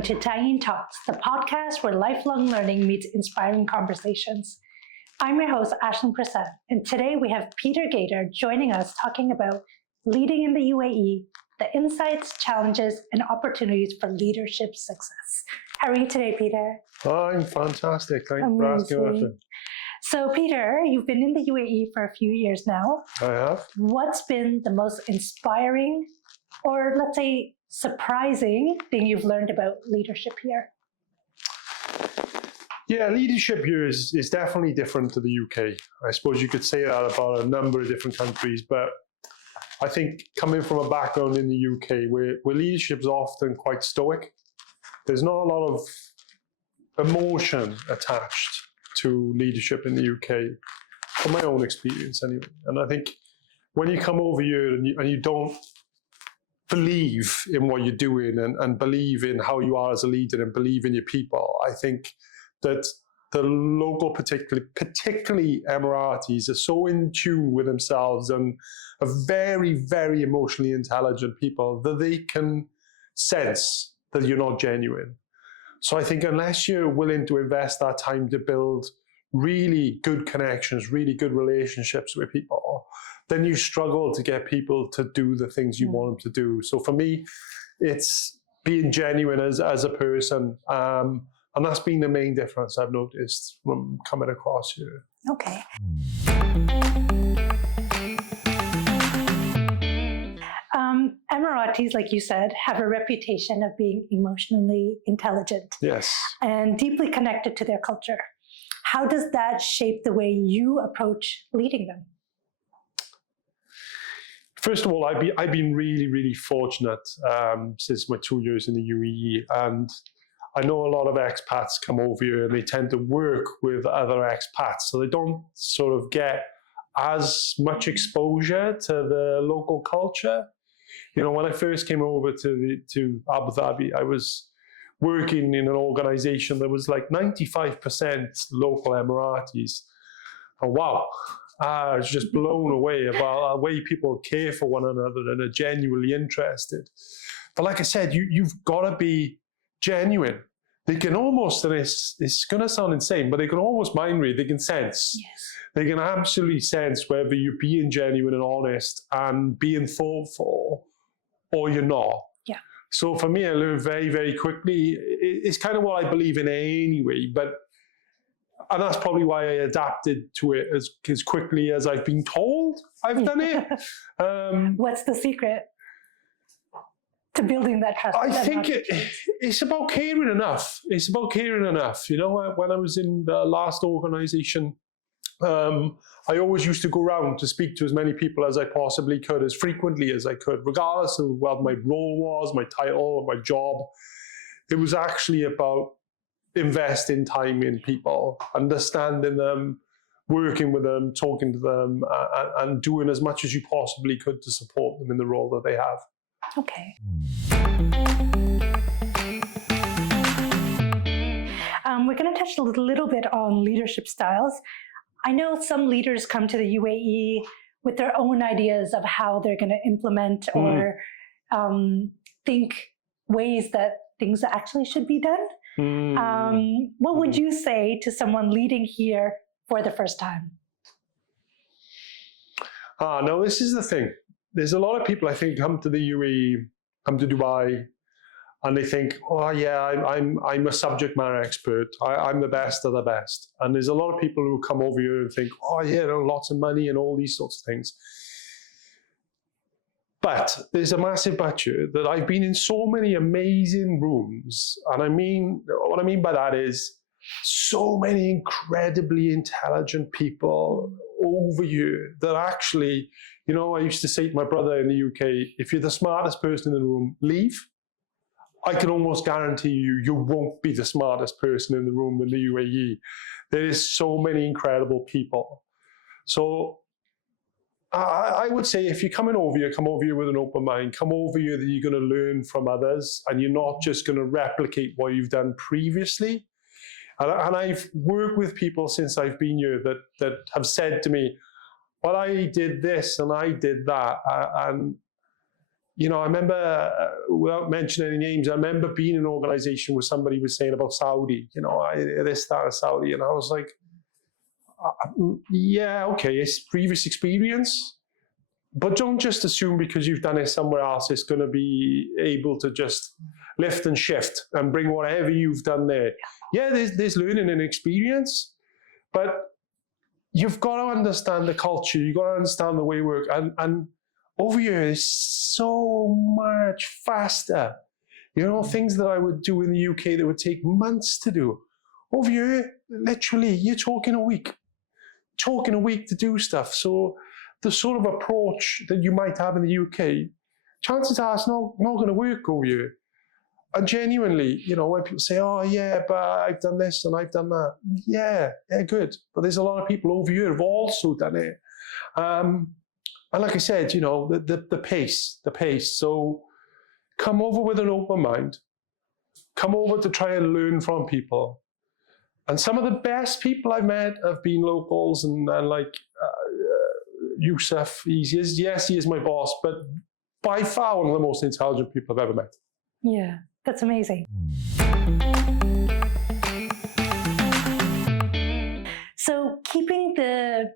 Welcome to Taaeen Talks, the podcast where lifelong learning meets inspiring conversations. I'm your host, Ashlyn Prasad, and today we have Peter Gator joining us talking about leading in the UAE, the insights, challenges, and opportunities for leadership success. How are you today, Peter? I'm fantastic. Thanks for asking, Ashlyn. So, Peter, you've been in the UAE for a few years now. I have. What's been the most inspiring, or let's say surprising, thing you've learned about leadership here? Yeah, leadership here is definitely different to the UK. I suppose you could say that about a number of different countries, but I think coming from a background in the UK where leadership is often quite stoic, there's not a lot of emotion attached to leadership in the UK, from my own experience anyway. And I think when you come over here and you don't believe in what you're doing and believe in how you are as a leader and believe in your people, I think that the local, particularly Emiratis, are so in tune with themselves and are very, very emotionally intelligent people that they can sense that you're not genuine. So I think unless you're willing to invest that time to build really good connections, really good relationships with people, then you struggle to get people to do the things you want them to do. So for me, it's being genuine as a person. And that's been the main difference I've noticed from coming across here. Okay. Emiratis, like you said, have a reputation of being emotionally intelligent. Yes. And deeply connected to their culture. How does that shape the way you approach leading them? First of all, I've been really, really fortunate since my 2 years in the UAE, and I know a lot of expats come over here and they tend to work with other expats, so they don't sort of get as much exposure to the local culture. You know, when I first came over to Abu Dhabi, I was working in an organization that was like 95% local Emiratis. And wow, I was just blown away about the way people care for one another and are genuinely interested. But like I said, you've got to be genuine. They can almost, and it's going to sound insane, but they can almost mind read. They can sense. Yes. They can absolutely sense whether you're being genuine and honest and being thoughtful or you're not. Yeah. So for me, I learned very, very quickly. It's kind of what I believe in anyway, and that's probably why I adapted to it as quickly as I've been told I've done it. What's the secret to building that trust? I think it's about caring enough. It's about caring enough. You know, when I was in the last organization, I always used to go around to speak to as many people as I possibly could, as frequently as I could, regardless of what my role was, my title, my job. It was actually about investing time in people, understanding them, working with them, talking to them, and doing as much as you possibly could to support them in the role that they have. Okay. We're going to touch a little bit on leadership styles. I know some leaders come to the UAE with their own ideas of how they're going to implement or think ways that things actually should be done. What would you say to someone leading here for the first time? No, this is the thing. There's a lot of people, I think, come to the UAE, come to Dubai, and they think, oh yeah, I'm a subject matter expert. I'm the best of the best. And there's a lot of people who come over here and think, oh yeah, lots of money and all these sorts of things. But there's a massive but here, that I've been in so many amazing rooms. And what I mean by that is so many incredibly intelligent people over here that actually, you know, I used to say to my brother in the UK, if you're the smartest person in the room, leave. I can almost guarantee you won't be the smartest person in the room in the UAE. There is so many incredible people. So I would say if you're coming over here, come over here with an open mind. Come over here that you're going to learn from others and you're not just going to replicate what you've done previously. And I've worked with people since I've been here that have said to me, well, I did this and I did that. And I remember, without mentioning any names, I remember being in an organization where somebody was saying about Saudi, this, that, and Saudi. And I was like, yeah, okay, it's previous experience. But don't just assume because you've done it somewhere else, it's going to be able to just lift and shift and bring whatever you've done there. Yeah, there's learning and experience, but you've got to understand the culture. You've got to understand the way we work. And over here is so much faster. Things that I would do in the UK that would take months to do. Over here, literally, you're talking a week to do stuff. So the sort of approach that you might have in the UK, chances are it's not going to work over here. And genuinely, when people say, oh, yeah, but I've done this and I've done that. Yeah, good. But there's a lot of people over here who've also done it. And like I said, the pace. So come over with an open mind. Come over to try and learn from people. And some of the best people I've met have been locals and like Yusuf. He is my boss, but by far one of the most intelligent people I've ever met. Yeah, that's amazing. So keeping the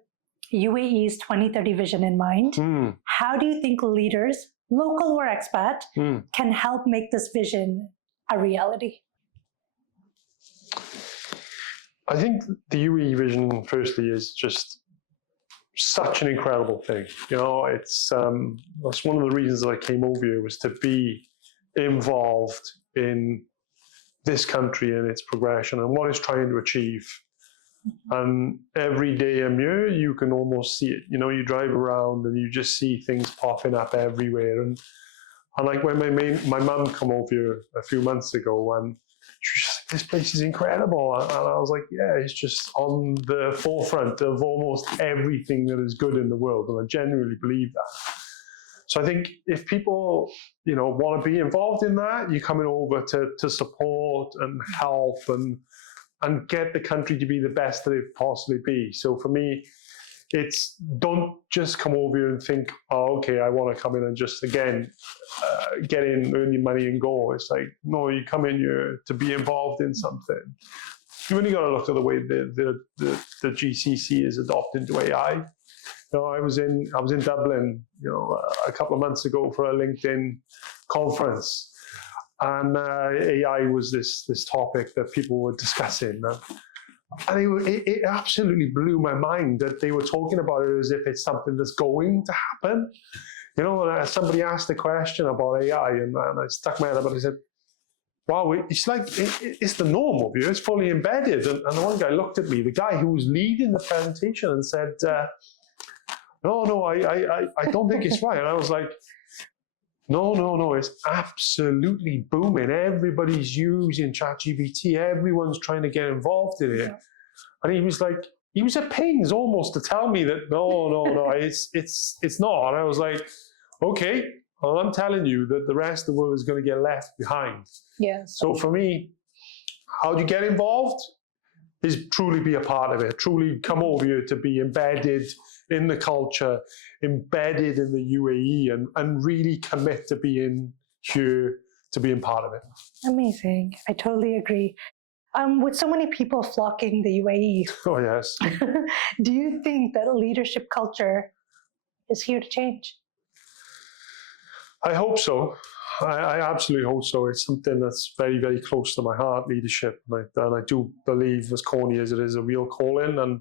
UAE's 2030 vision in mind, how do you think leaders, local or expat, can help make this vision a reality? I think the UAE vision, firstly, is just such an incredible thing. It's that's one of the reasons that I came over here, was to be involved in this country and its progression and what it's trying to achieve. And every day I'm here, you can almost see it. You drive around and you just see things popping up everywhere. And like when my mum come over here a few months ago, and she was just like, this place is incredible. And I was like, yeah, it's just on the forefront of almost everything that is good in the world. And I genuinely believe that. So I think if people, want to be involved in that, you're coming over to support and help and get the country to be the best that it possibly be. So for me, it's don't just come over here and think, oh, okay, I want to come in and just, again, get in, earn your money and go. It's like, no, you come in here to be involved in something. You really got to look at the way the GCC is adopting to AI. I was in Dublin, a couple of months ago for a LinkedIn conference. And AI was this topic that people were discussing. And it absolutely blew my mind that they were talking about it as if it's something that's going to happen. Somebody asked a question about AI, and I stuck my head up and I said, wow, it's like, it's the norm of you. It's fully embedded. And the one guy looked at me, the guy who was leading the presentation, and said, no, I don't think it's right. And I was like, no, it's absolutely booming. Everybody's using ChatGPT. Everyone's trying to get involved in it. Yeah. And he was at pains almost to tell me that, no, it's not. And I was like, okay, well, I'm telling you that the rest of the world is going to get left behind. Yeah. So for me, how do you get involved? Is truly be a part of it, truly come over here to be embedded in the culture, embedded in the UAE, and really commit to being here, to being part of it. Amazing. I totally agree. With so many people flocking the UAE, oh yes, do you think that leadership culture is here to change? I hope so. I absolutely hope so. It's something that's very, very close to my heart, leadership. And I do believe, as corny as it is, a real calling. And,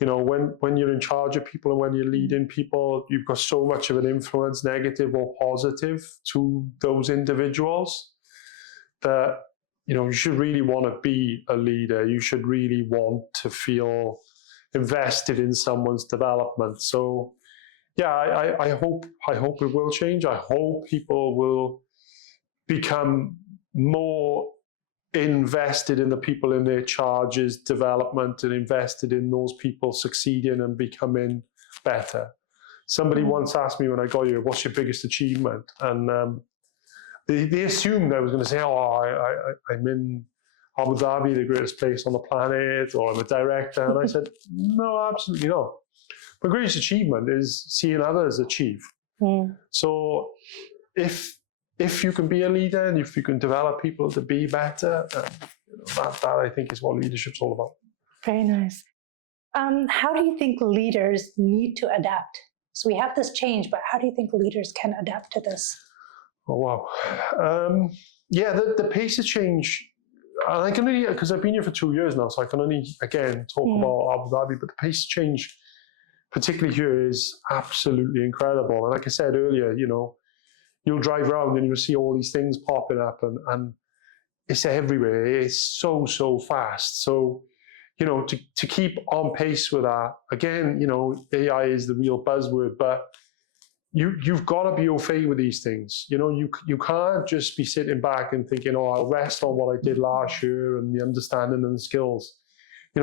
when you're in charge of people and when you're leading people, you've got so much of an influence, negative or positive, to those individuals that, you should really want to be a leader. You should really want to feel invested in someone's development. So, yeah, I hope it will change. I hope people will become more invested in the people in their charge's development and invested in those people succeeding and becoming better. Somebody once asked me when I got here, what's your biggest achievement? And they assumed I was going to say, I'm in Abu Dhabi, the greatest place on the planet, or I'm a director. And I said, no, absolutely not. My greatest achievement is seeing others achieve. So if you can be a leader and if you can develop people to be better, that I think is what leadership's all about. Very nice. How do you think leaders need to adapt? So we have this change, but how do you think leaders can adapt to this? Oh, wow. Yeah, the pace of change, and I can only, because I've been here for 2 years now, so I can only, again, talk about Abu Dhabi, but the pace of change, particularly here, is absolutely incredible. And like I said earlier, you'll drive around and you'll see all these things popping up, and it's everywhere. It's so fast. So, to keep on pace with that, again, AI is the real buzzword, but you've got to be au fait with these things. You can't just be sitting back and thinking, oh, I'll rest on what I did last year and the understanding and the skills.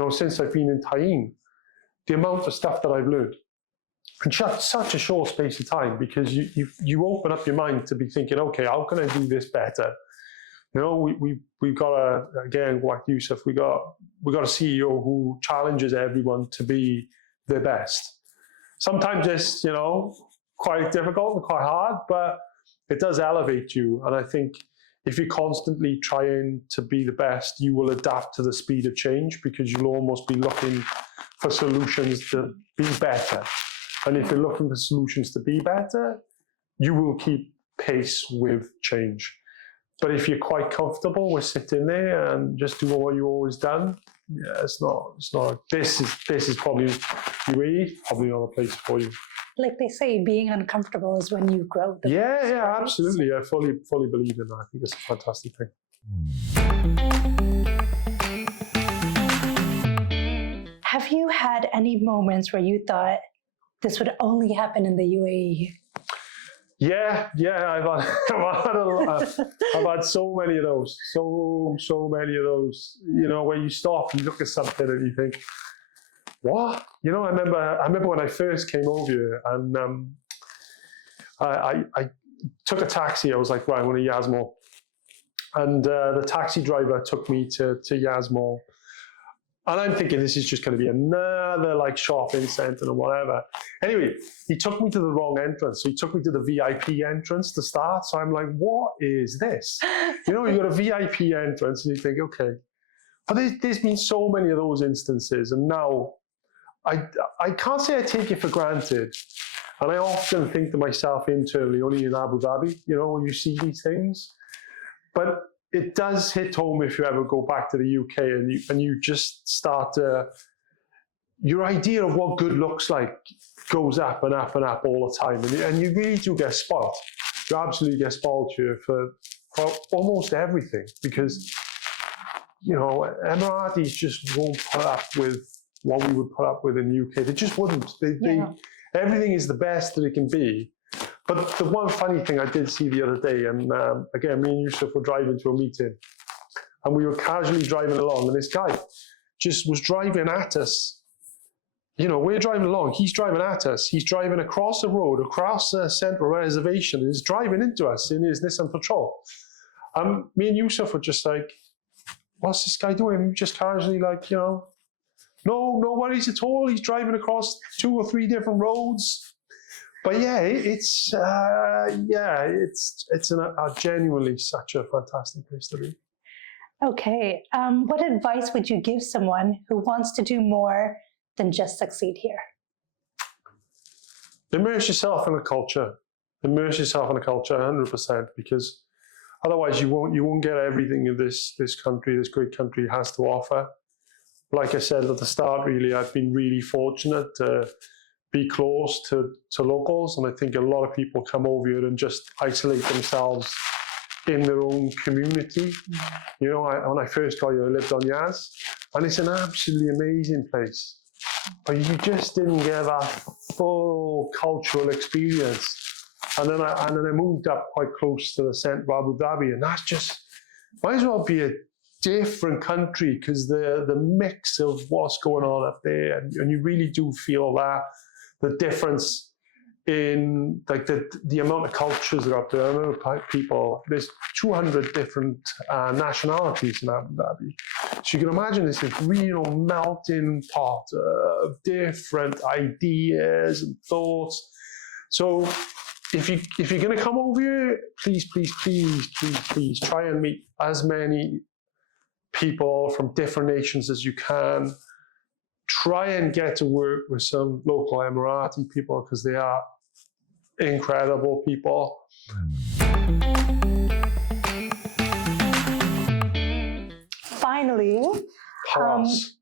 Since I've been in Taaeen, the amount of stuff that I've learned in such a short space of time, because you open up your mind to be thinking, okay, how can I do this better? We've got again, like Yusuf, we got a CEO who challenges everyone to be their best. Sometimes it's, quite difficult and quite hard, but it does elevate you. And I think if you're constantly trying to be the best, you will adapt to the speed of change, because you'll almost be looking for solutions to be better. And if you're looking for solutions to be better, you will keep pace with change. But if you're quite comfortable with sitting there and just doing what you've always done, yeah, it's not. This is probably UAE, probably not a place for you. Like they say, being uncomfortable is when you grow. Yeah, absolutely. I fully believe in that. I think it's a fantastic thing. Have you had any moments where you thought this would only happen in the UAE? Yeah, I've had so many of those, so many of those. Where you stop and look at something and you think, what? I remember when I first came over here, and I took a taxi. I was like, right, I'm going to Yasmall, and the taxi driver took me to Yasmall. And I'm thinking this is just going to be another shopping centre or whatever. Anyway, he took me to the wrong entrance. So he took me to the VIP entrance to start. So I'm like, what is this? You got a VIP entrance and you think, okay. But there's been so many of those instances. And now I can't say I take it for granted. And I often think to myself internally, only in Abu Dhabi, when you see these things. But it does hit home if you ever go back to the UK and you just start your idea of what good looks like goes up and up and up all the time, and you really do get spoiled. You absolutely get spoiled here for almost everything, because Emiratis just won't put up with what we would put up with in the UK. They just wouldn't. Everything is the best that it can be. But the one funny thing I did see the other day, and again, me and Yusuf were driving to a meeting, and we were casually driving along, and this guy just was driving at us. We're driving along, he's driving at us. He's driving across the road, across a central reservation, and he's driving into us in his Nissan Patrol. Me and Yusuf were just like, what's this guy doing? He just casually no worries at all. He's driving across 2 or 3 different roads. But yeah, it's genuinely such a fantastic place to be. Okay. What advice would you give someone who wants to do more than just succeed here? Immerse yourself in a culture. Immerse yourself in a culture 100%, because otherwise you won't get everything that this country, this great country, has to offer. Like I said at the start, really, I've been really fortunate to be close to locals, and I think a lot of people come over here and just isolate themselves in their own community. When I first got here, I lived on Yas, and it's an absolutely amazing place, but you just didn't get that full cultural experience. And then I moved up quite close to the centre of Abu Dhabi, and that's just might as well be a different country, because the mix of what's going on up there, and you really do feel that the difference in the amount of cultures that are up there. I know people, there's 200 different nationalities in Abu Dhabi. So you can imagine this real melting pot of different ideas and thoughts. So if you're going to come over here, please try and meet as many people from different nations as you can. Try and get to work with some local Emirati people because they are incredible people. Finally, Halas.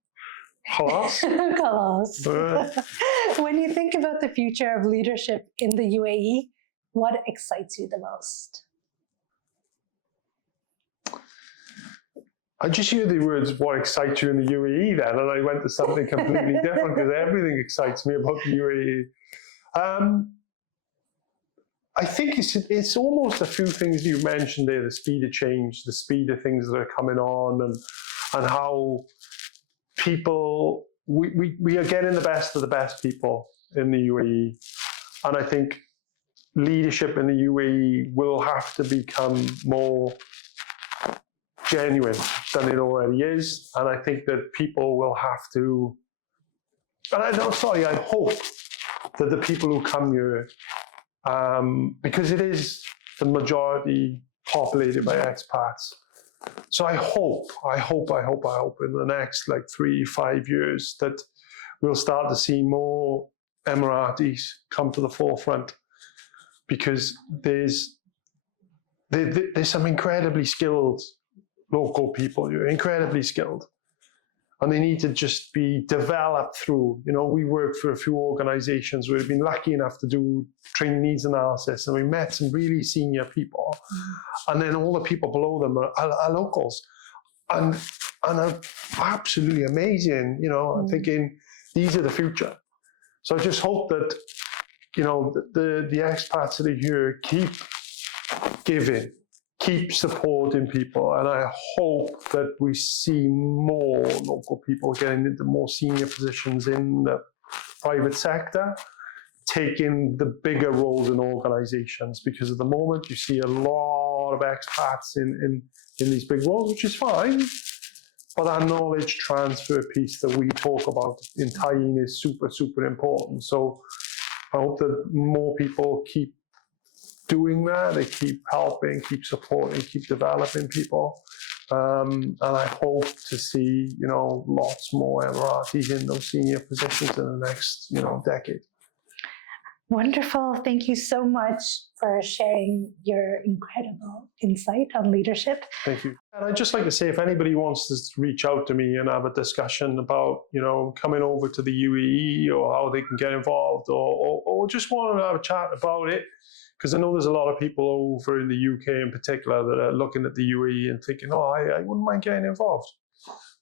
When you think about the future of leadership in the UAE, what excites you the most? I just hear the words, what excites you in the UAE then, and I went to something completely different because everything excites me about the UAE. I think it's almost a few things you mentioned there, the speed of change, the speed of things that are coming on, and how people, we are getting the best of the best people in the UAE. And I think leadership in the UAE will have to become more genuine than it already is. And I think that people will have to, and I hope that the people who come here, because it is the majority populated by expats. So I hope in the next 3-5 years that we'll start to see more Emiratis come to the forefront, because there's some incredibly skilled local people. You're incredibly skilled, and they need to just be developed through. We work for a few organizations where we've been lucky enough to do training needs analysis, and we met some really senior people, and then all the people below them are locals, and are absolutely amazing. I'm thinking these are the future. So I just hope that the expats that are here keep giving, keep supporting people, and I hope that we see more local people getting into more senior positions in the private sector, taking the bigger roles in organizations, because at the moment you see a lot of expats in these big roles, which is fine, but that knowledge transfer piece that we talk about in Taaeen is super, super important. So I hope that more people keep doing that, they keep helping, keep supporting, keep developing people. And I hope to see, lots more Emiratis in those senior positions in the next, decade. Wonderful. Thank you so much for sharing your incredible insight on leadership. Thank you. And I'd just like to say, if anybody wants to reach out to me and have a discussion about, coming over to the UAE or how they can get involved, or just want to have a chat about it, because I know there's a lot of people over in the UK in particular that are looking at the UAE and thinking, I wouldn't mind getting involved.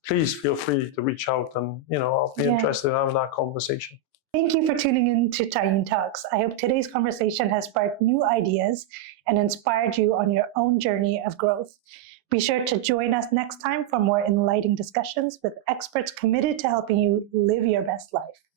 Please feel free to reach out, and I'll be interested in having that conversation. Thank you for tuning in to Taaeen Talks. I hope today's conversation has sparked new ideas and inspired you on your own journey of growth. Be sure to join us next time for more enlightening discussions with experts committed to helping you live your best life.